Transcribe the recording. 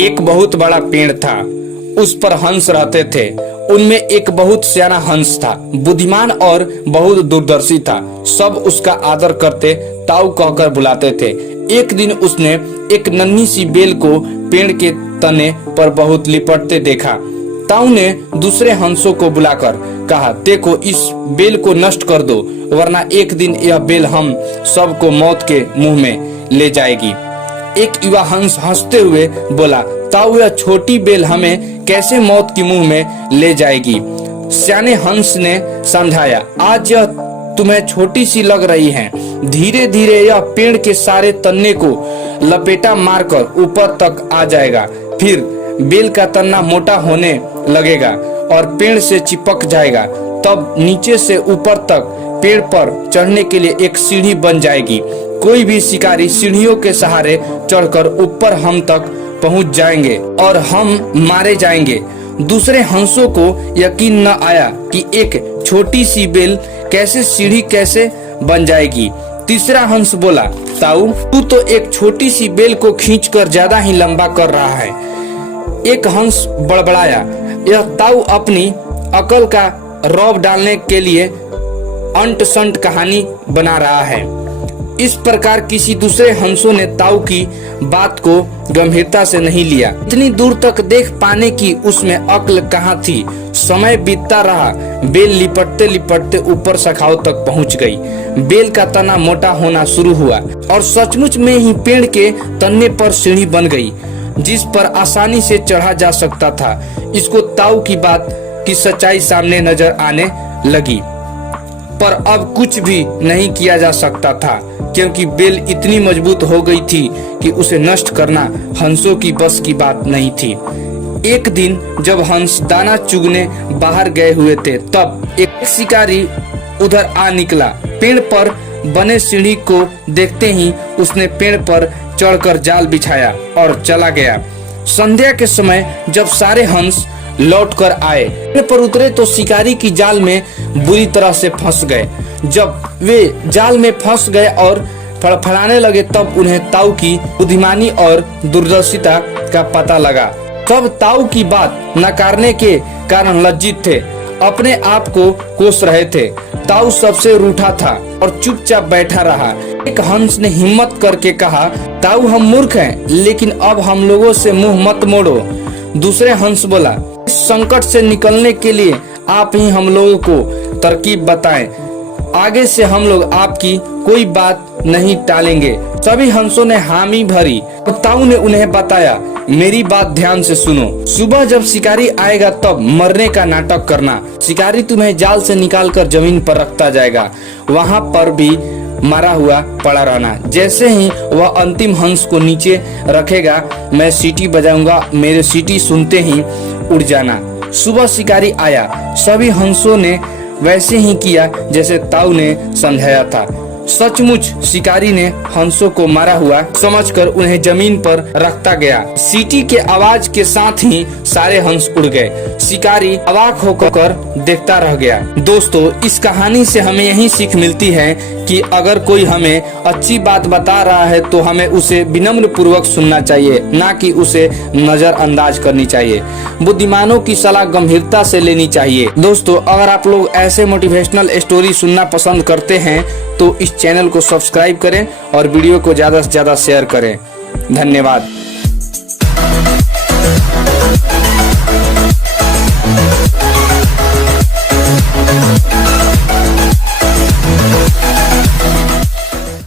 एक बहुत बड़ा पेड़ था, उस पर हंस रहते थे। उनमें एक बहुत सियाना हंस था, बुद्धिमान और बहुत दूरदर्शी था। सब उसका आदर करते, ताऊ कहकर बुलाते थे। एक दिन उसने एक नन्ही सी बेल को पेड़ के तने पर बहुत लिपटते देखा। ताऊ ने दूसरे हंसों को बुलाकर कहा, देखो, इस बेल को नष्ट कर दो, वरना एक दिन यह बेल हम सबको मौत के मुंह में ले जाएगी। एक युवा हंस हंसते हुए बोला, ताऊ, यह छोटी बेल हमें कैसे मौत के मुंह में ले जाएगी? सियाने हंस ने समझाया, आज यह तुम्हें छोटी सी लग रही है, धीरे धीरे यह पेड़ के सारे तन्ने को लपेटा मारकर ऊपर तक आ जाएगा। फिर बेल का तन्ना मोटा होने लगेगा और पेड़ से चिपक जाएगा। तब नीचे से ऊपर तक पेड़ पर चढ़ने के लिए एक सीढ़ी बन जाएगी। कोई भी शिकारी सीढ़ियों के सहारे चढ़कर ऊपर हम तक पहुंच जाएंगे और हम मारे जाएंगे। दूसरे हंसों को यकीन न आया कि एक छोटी सी बेल कैसे सीढ़ी कैसे बन जाएगी। तीसरा हंस बोला, ताऊ, तू तो एक छोटी सी बेल को खींचकर ज्यादा ही लंबा कर रहा है। एक हंस बड़बड़ाया, यह ताऊ अपनी अकल का रौब डालने के लिए अंट संट कहानी बना रहा है। इस प्रकार किसी दूसरे हंसों ने ताऊ की बात को गंभीरता से नहीं लिया। इतनी दूर तक देख पाने की उसमें अक्ल कहाँ थी। समय बीतता रहा, बेल लिपटते लिपटते ऊपर शाखाओं तक पहुंच गई। बेल का तना मोटा होना शुरू हुआ और सचमुच में ही पेड़ के तने पर सीढ़ी बन गई, जिस पर आसानी से चढ़ा जा सकता था। इसको ताऊ की बात की सच्चाई सामने नजर आने लगी, पर अब कुछ भी नहीं किया जा सकता था, क्योंकि बेल इतनी मजबूत हो गई थी कि उसे नष्ट करना हंसों की बस की बात नहीं थी। एक दिन जब हंस दाना चुगने बाहर गए हुए थे, तब एक शिकारी उधर आ निकला। पेड़ पर बने सीढ़ी को देखते ही उसने पेड़ पर चढ़कर जाल बिछाया और चला गया। संध्या के समय जब सारे हंस लौटकर आए, पेड़ पर उतरे तो शिकारी की जाल में बुरी तरह से फंस गए। जब वे जाल में फंस गए और फड़फड़ाने लगे, तब उन्हें ताऊ की बुद्धिमानी और दूरदर्शिता का पता लगा। तब ताऊ की बात नकारने के कारण लज्जित थे, अपने आप को कोस रहे थे। ताऊ सबसे रूठा था और चुपचाप बैठा रहा। एक हंस ने हिम्मत करके कहा, ताऊ, हम मूर्ख हैं, लेकिन अब हम लोगों से मुंह मत मोड़ो। दूसरे हंस बोला, इस संकट से निकलने के लिए आप ही हम लोगों को तरकीब बताएं। आगे से हम लोग आपकी कोई बात नहीं टालेंगे। सभी हंसों ने हामी भरी। ताऊ ने उन्हें बताया, मेरी बात ध्यान से सुनो। सुबह जब शिकारी आएगा तब मरने का नाटक करना। शिकारी तुम्हें जाल से निकालकर जमीन पर रखता जाएगा, वहाँ पर भी मरा हुआ पड़ा रहना। जैसे ही वह अंतिम हंस को नीचे रखेगा, मैं सीटी बजाऊंगा, मेरे सीटी सुनते ही उड़ जाना। सुबह शिकारी आया, सभी हंसों ने वैसे ही किया जैसे ताऊ ने समझाया था। सचमुच शिकारी ने हंसों को मारा हुआ समझकर उन्हें जमीन पर रखता गया। सीटी के आवाज के साथ ही सारे हंस उड़ गए। शिकारी अवाक होकर देखता रह गया। दोस्तों, इस कहानी से हमें यही सीख मिलती है कि अगर कोई हमें अच्छी बात बता रहा है तो हमें उसे विनम्र पूर्वक सुनना चाहिए, ना कि उसे नजरअंदाज करनी चाहिए। बुद्धिमानों की सलाह गंभीरता से लेनी चाहिए। दोस्तों, अगर आप लोग ऐसे मोटिवेशनल स्टोरी सुनना पसंद करते हैं तो इस चैनल को सब्सक्राइब करें और वीडियो को ज्यादा से ज्यादा शेयर करें। धन्यवाद।